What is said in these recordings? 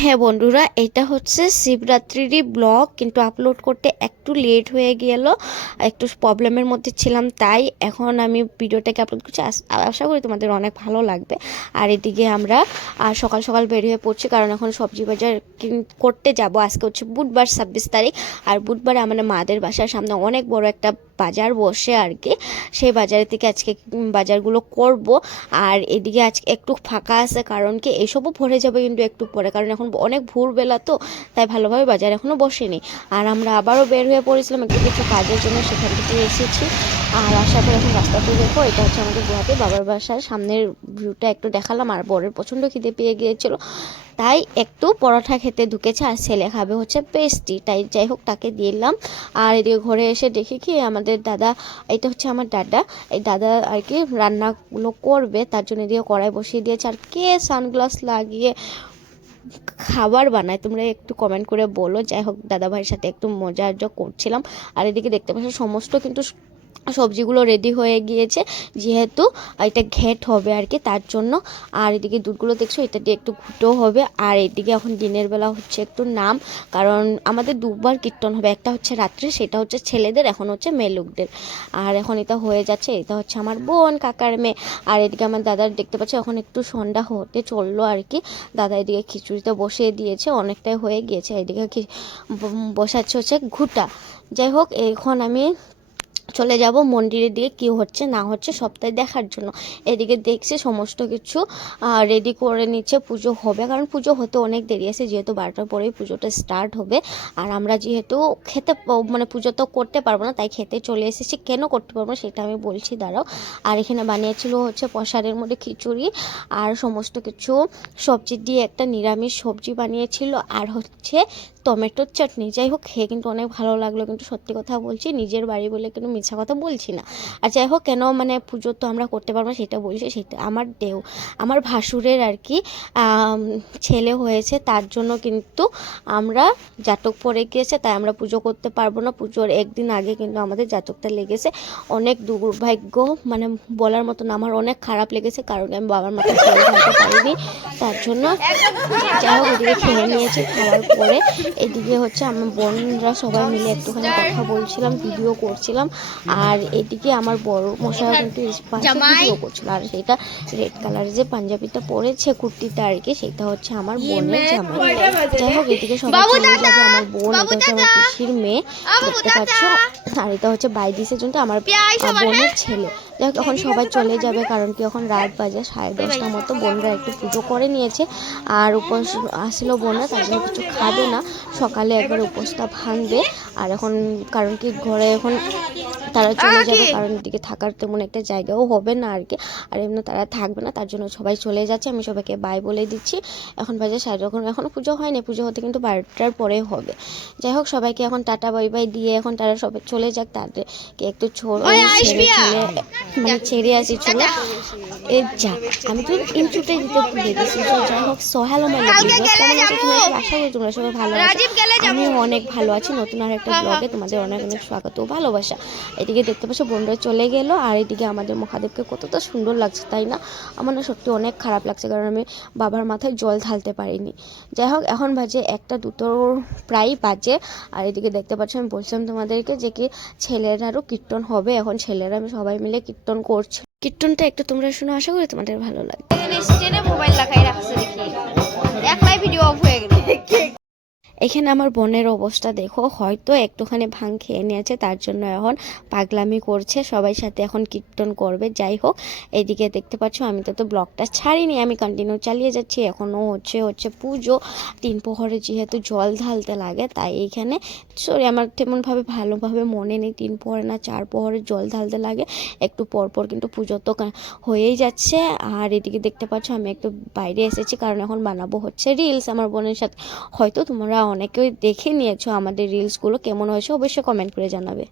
হ্যাঁ বন্ধুরা, এটা হচ্ছে শিবরাত্রিরই ব্লগ, কিন্তু আপলোড করতে একটু লেট হয়ে গেল, একটু প্রবলেমের মধ্যে ছিলাম, তাই এখন আমি ভিডিওটাকে আপলোড করছি। আশা করি তোমাদের অনেক ভালো লাগবে। আর এদিকে আমরা সকাল সকাল বের হয়ে পড়ছি, কারণ এখন সবজি বাজার করতে যাব। আজকে হচ্ছে বুধবার 26 তারিখ, আর বুধবারে আমাদের মাদের বাসার সামনে অনেক বড় একটা বাজার বসে আর কি। সেই বাজারের থেকে আজকে বাজারগুলো করব। আর এদিকে আজকে একটু ফাঁকা আছে, কারণ কি এসবও ভরে যাবে কিন্তু একটু পরে, কারণ এখন অনেক ভোরবেলা তো, তাই ভালোভাবে বাজার এখনও বসেনি। আর আমরা আবারও বের হয়ে পড়েছিলাম একটু কিছু কাজের জন্য, সেখান থেকে এসেছি। আর আসার পর এখন রাস্তাতে দেখো, এটা হচ্ছে আমাদের গুয়াহাটি বাবার বাসার সামনের ভিউটা একটু দেখালাম। আর বরের প্রচণ্ড খিদে পেয়ে গিয়েছিল, তাই একটু পরোটা খেতে ঢুকেছে, আর ছেলে খাবে হচ্ছে পেস্ট্রি, তাই যাই হোক তাকে দিলাম। আর এদিকে ঘরে এসে দেখি কি আমাদের দাদা, এটা হচ্ছে আমার দাদা, এই দাদা আর কি রান্নাগুলো করবে, তার জন্য এদিকে কড়াই বসিয়ে দিয়েছে। আর কে সানগ্লাস লাগিয়ে খাবার বানায় তোমরা একটু কমেন্ট করে বলো। যাই হোক দাদা ভাইয়ের সাথে একটু মজা করছিলাম। আর এদিকে দেখতে পাচ্ছ সমস্ত কিন্তু সবজিগুলো রেডি হয়ে গিয়েছে, যেহেতু এটা ঘেট হবে আর কি, তার জন্য। আর এদিকে দুধগুলো দেখছো, এটা দিয়ে একটু ঘুটো হবে। আর এদিকে এখন দিনের বেলা হচ্ছে একটু নাম, কারণ আমাদের দুবার কীর্তন হবে, একটা হচ্ছে রাত্রে, সেটা হচ্ছে ছেলেদের, এখন হচ্ছে মেয়ে লোকদের। আর এখন এটা হয়ে যাচ্ছে, এটা হচ্ছে আমার বোন কাকার মেয়ে। আর এদিকে আমার দাদার দেখতে পাচ্ছি এখন একটু সন্ধ্যা হতে চললো আর কি। দাদা এদিকে খিচুড়িটা বসিয়ে দিয়েছে, অনেকটাই হয়ে গিয়েছে। এদিকে বসাচ্ছে হচ্ছে ঘুটা। যাই হোক এখন আমি চলে যাব মন্দিরের দিকে, কি হচ্ছে না হচ্ছে সপ্তাহে দেখার জন্য। এদিকে দেখছি সমস্ত কিছু রেডি করে নিচ্ছে, পুজো হবে, কারণ পুজো হতে অনেক দেরি আছে, যেহেতু 12টার পরেই পুজোটা স্টার্ট হবে। আর আমরা যেহেতু খেতে মানে পুজো তো করতে পারবো না, তাই খেতে চলে এসেছি। কেন করতে পারবো না সেটা আমি বলছি, দাঁড়াও। আর এখানে বানিয়েছিল হচ্ছে প্রসাদের মধ্যে খিচুড়ি আর সমস্ত কিছু সবজি দিয়ে একটা নিরামিষ সবজি বানিয়েছিল, আর হচ্ছে টমেটোর চাটনি। যাই হোক খেয়ে কিন্তু অনেক ভালো লাগলো, কিন্তু সত্যি কথা বলছি, নিজের বাড়ি বলে কিন্তু মিথ্যা কথা বলছি না। আর যাই হোক কেন মানে পুজো তো আমরা করতে পারবো না সেটা বলছি, সেটা আমার ভাসুরের আর কি ছেলে হয়েছে, তার জন্য কিন্তু আমরা জাতক পড়ে গিয়েছে, তাই আমরা পুজো করতে পারবো না। পুজোর একদিন আগে কিন্তু আমাদের জাতকটা লেগেছে, অনেক দুর্ভাগ্য, মানে বলার মতো না, আমার অনেক খারাপ লেগেছে, কারণ আমি বাবার মাথায় জল ঢালতে পারিনি, তার জন্য। যাই হোক এদিকে খেয়ে নিয়েছি, খাওয়ার পরে এদিকে হচ্ছে আমার বোনরা সবাই মিলে একটুখানি কথা বলছিলাম, ভিডিও করছিলাম। আর এদিকে আমার বড় মশাইও কিন্তু পাশে ভিডিও করছিল। আর সেটা রেড কালারের যে পাঞ্জাবিটা পরেছে, কুর্তিটা আর কি, সেটা হচ্ছে আমার বোনের জামাই। যাই হোক এদিকে সবাই চলে যাবে, আমার বোন, এটা হচ্ছে আমার পিসির মেয়ে, দেখতে পাচ্ছ। আর এটা হচ্ছে বাইদিসের জন্য আমার বোনের ছেলে। যাই হোক এখন সবাই চলে যাবে, কারণ কি এখন রাত বাজে 10:30 মতো। বোনরা একটু পুজো করে নিয়েছে, আর উপোস আসলো বোনরা, তার জন্য কিছু খাবে না, সকালে একবার উপোসটা ভাঙবে। আর এখন কারণ কি ঘরে এখন তারা চলে যাবে, কারণ এদিকে থাকার তেমন একটা জায়গাও হবে না আর কি। আর এমনি তারা থাকবে না, তার জন্য সবাই চলে যাচ্ছে। আমি সবাইকে বাই বলে দিচ্ছি। এখন বাজে 7:30, এখনও পুজো হয়নি, পুজো হতে কিন্তু 12টার পরে হবে। যাই হোক সবাইকে এখন টাটা বাই বাই দিয়ে এখন তারা সবাই চলে যাক, তাদেরকে একটু ছেড়ে আসি। চলো যা, আমি তো ইন্ট্রোটাই দিতে ভুলে গেছি। যাই হোক so hello my lovely viewers, কেমন আছো তোমরা সবাই? আশা করি তোমরা সবাই ভালো আছো, আমিও অনেক ভালো আছি। নতুন আর একটা ব্লগে তোমাদের অনেক অনেক স্বাগত ও ভালোবাসা। এদিকে দেখতে পাচ্ছ বোনরা চলে গেল, আর এদিকে আমাদের মহাদেবকে কতটা সুন্দর লাগছে তাই না? আমার না সত্যি অনেক খারাপ লাগছে, কারণ আমি বাবার মাথায় জল ঢালতে পারিনি। যাই হোক এখন বাজে 1টা 2টো প্রায় বাজে। আর এদিকে দেখতে পাচ্ছ আমি বলছিলাম তোমাদেরকে যে কি ছেলেরারও কীর্তন হবে, এখন ছেলেরা আমি সবাই মিলে কীর্তন করছি। কীর্তনটা একটু তোমরা শুনে, আশা করি তোমাদের ভালো লাগবে। মোবাইল লাগাই রাখছে দেখি, একলাই ভিডিও অফ হয়ে গেল। এখানে আমার বোনের অবস্থা দেখো, হয়তো একটুখানি ভাং খেয়ে নিয়েছে, তার জন্য এখন পাগলামি করছে, সবাই সাথে এখন কীর্তন করবে। যাই হোক এদিকে দেখতে পাচ্ছ আমি তো ব্লগটা ছাড়িনি, আমি কন্টিনিউ চালিয়ে যাচ্ছি। এখনও হচ্ছে পুজো, 3 প্রহরে যেহেতু জল ঢালতে লাগে, তাই এইখানে আমার তেমনভাবে ভালোভাবে মনে নেই 3 প্রহরে না 4 প্রহরে জল ঢালতে লাগে, একটু পরপর কিন্তু পুজো তো হয়েই যাচ্ছে। আর এদিকে দেখতে পাচ্ছ আমি একটু বাইরে এসেছি, কারণ এখন বানাবো হচ্ছে রিলস আমার বোনের সাথে। হয়তো তোমরা অনেকেই দেখে নিয়েছো আমাদের রিলসগুলো, কেমন হয়েছে অবশ্যই কমেন্ট করে জানাবে।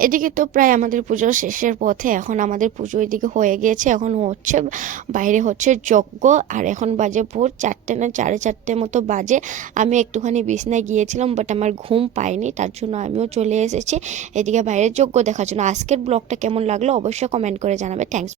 এদিকে তো প্রায় আমাদের পুজো শেষের পথে, এখন আমাদের পুজো এদিকে হয়ে গিয়েছে, এখন হচ্ছে বাইরে হচ্ছে যজ্ঞ। আর এখন বাজে ভোর 4টে না 4:30 মতো বাজে। আমি একটুখানি বিছনায় গিয়েছিলাম, বাট আমার ঘুম পাইনি, তার জন্য আমিও চলে এসেছি এদিকে বাইরে যজ্ঞ দেখার জন্য। আজকের ব্লগটা কেমন লাগলো অবশ্যই কমেন্ট করে জানাবে। থ্যাংকস।